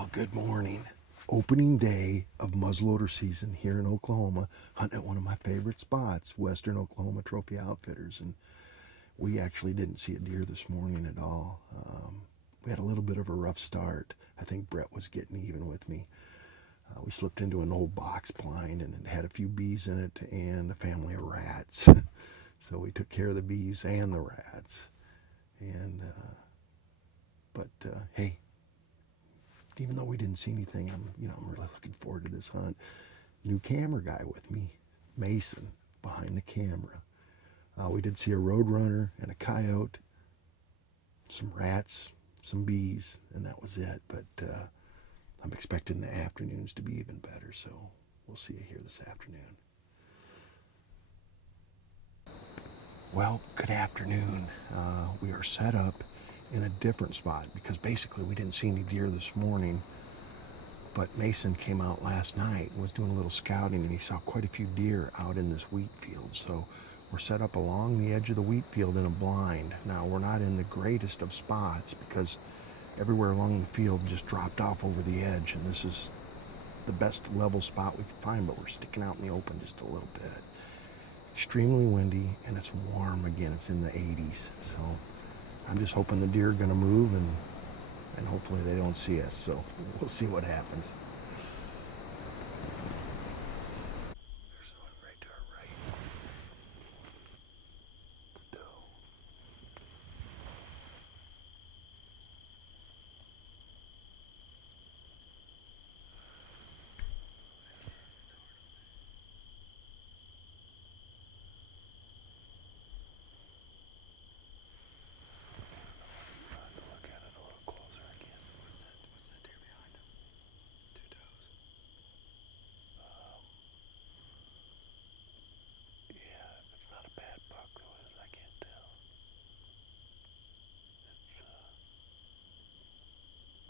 Well, good morning. Opening day of muzzleloader season here in Oklahoma, hunting at one of my favorite spots, Western Oklahoma Trophy Outfitters. And we actually didn't see a deer this morning at all. We had a little bit of a rough start. I think Brett was getting even with me. We slipped into an old box blind and it had a few bees in it and a family of rats. So we took care of the bees and the rats. And, hey, even though we didn't see anything, I'm really looking forward to this hunt. New camera guy with me, Mason, behind the camera. We did see a roadrunner and a coyote, some rats, some bees, and that was it. But I'm expecting the afternoons to be even better, so we'll see you here this afternoon. Well, good afternoon. We are set up in a different spot because basically we didn't see any deer this morning, but Mason came out last night and was doing a little scouting and he saw quite a few deer out in this wheat field. So we're set up along the edge of the wheat field in a blind. Now we're not in the greatest of spots because everywhere along the field just dropped off over the edge, and this is the best level spot we could find, but we're sticking out in the open just a little bit. Extremely windy and it's warm again. It's in the 80s. So I'm just hoping the deer are going to move and hopefully they don't see us. So we'll see what happens. There's one right to our right. The doe.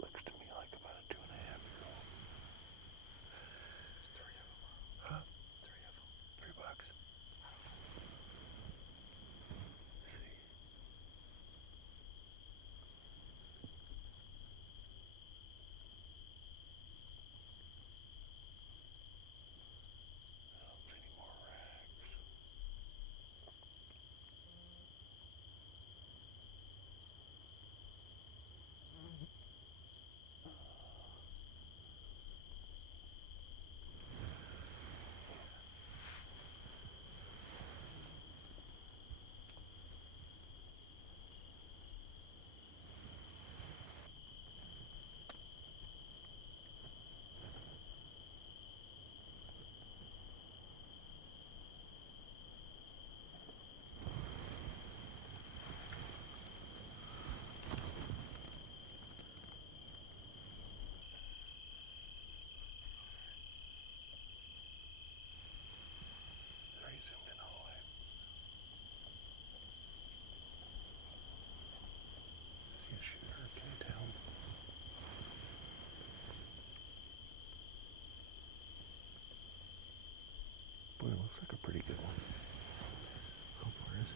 Looks to me like about a 2.5-year-old. There's 3 of them. Huh? 3 of them. $3. See. I don't see any more rags. Zoomed in all the way. Is he a shooter? Can you tell? Boy, it looks like a pretty good one. How far is he?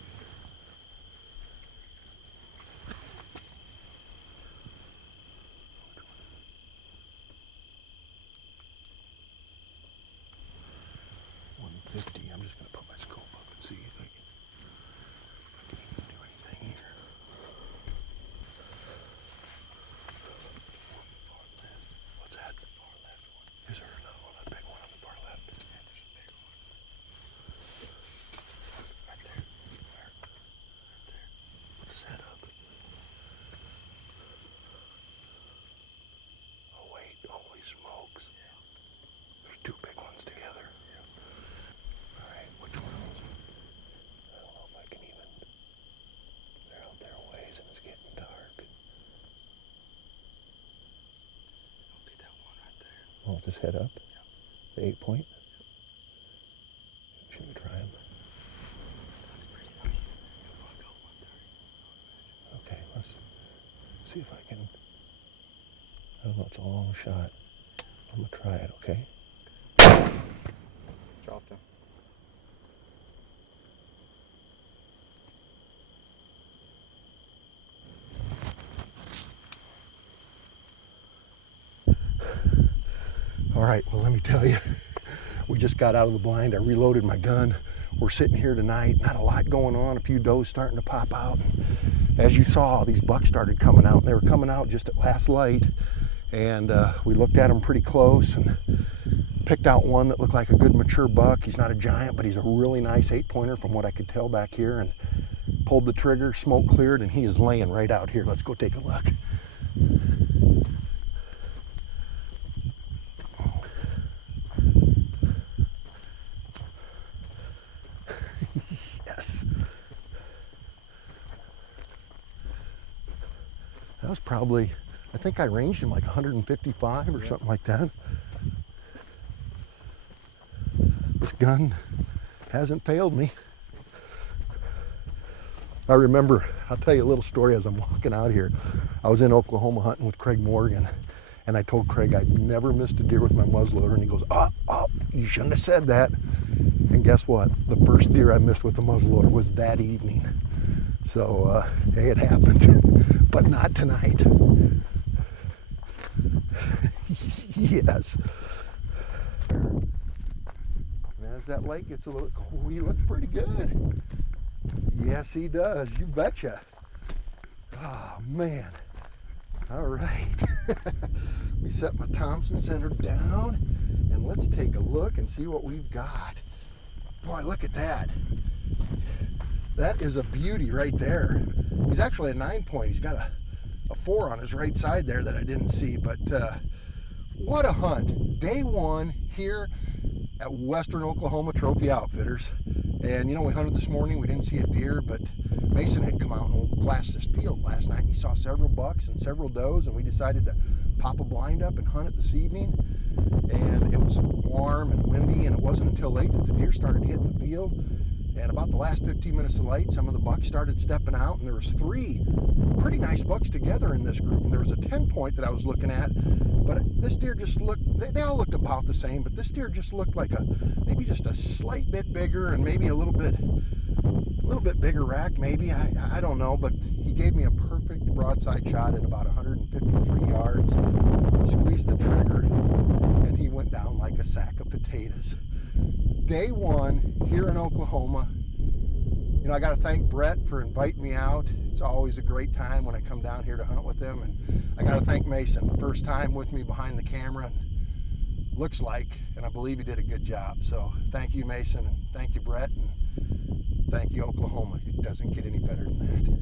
$150. I'm just going to put my scope up and see if I can even do anything here. Far left. What's that? The far left one. Is there another one? A big one on the far left? Yeah, there's a big one. Right there. Where? Right there. Put his head up. Oh wait, holy smokes. Yeah. There's 2 big ones together. Alright, which one was it? I don't know if I can even. They're out there a ways and it's getting dark. It'll be that one right there. Oh, just head up? Yeah. The 8-point? Yeah. Should we try him? That's pretty nice. You'll go 130. Okay, let's see if I can. I don't know, it's a long shot. I'm gonna try it, okay? Dropped him. All right, well, let me tell you, we just got out of the blind. I reloaded my gun. We're sitting here tonight, not a lot going on, a few does starting to pop out. And as you saw, these bucks started coming out. They were coming out just at last light, and we looked at them pretty close and picked out one that looked like a good mature buck. He's not a giant, but he's a really nice 8-pointer from what I could tell back here, and pulled the trigger, smoke cleared, and he is laying right out here. Let's go take a look. Yes. That was probably, I think I ranged him like 155 or something like that. This gun hasn't failed me. I remember, I'll tell you a little story as I'm walking out here. I was in Oklahoma hunting with Craig Morgan, and I told Craig I'd never missed a deer with my muzzleloader, and he goes, oh, you shouldn't have said that. And guess what? The first deer I missed with the muzzleloader was that evening. So, hey, it happens, but not tonight. Yes. And as that light gets a little, oh, he looks pretty good. Yes, he does. You betcha. Oh, man. All right. Let me set my Thompson center down, and let's take a look and see what we've got. Boy, look at that. That is a beauty right there. He's actually a 9-point. He's got a 4 on his right side there that I didn't see, but what a hunt. Day one here at Western Oklahoma Trophy Outfitters. And you know, we hunted this morning, we didn't see a deer, but Mason had come out and glassed this field last night, and he saw several bucks and several does, and we decided to pop a blind up and hunt it this evening. And it was warm and windy, and it wasn't until late that the deer started hitting the field. And about the last 15 minutes of light, some of the bucks started stepping out, and there was 3 pretty nice bucks together in this group. And there was a 10-point that I was looking at, but this deer just looked, they all looked about the same, but this deer just looked like maybe just a slight bit bigger, and maybe a little bit bigger rack, maybe, I don't know, but he gave me a perfect broadside shot at about 153 yards, squeezed the trigger, and he went down like a sack of potatoes. Day one here in Oklahoma. You know, I got to thank Brett for inviting me out. It's always a great time when I come down here to hunt with him. And I got to thank Mason, first time with me behind the camera. And looks like, and I believe he did a good job. So thank you, Mason, and thank you, Brett, and thank you, Oklahoma. It doesn't get any better than that.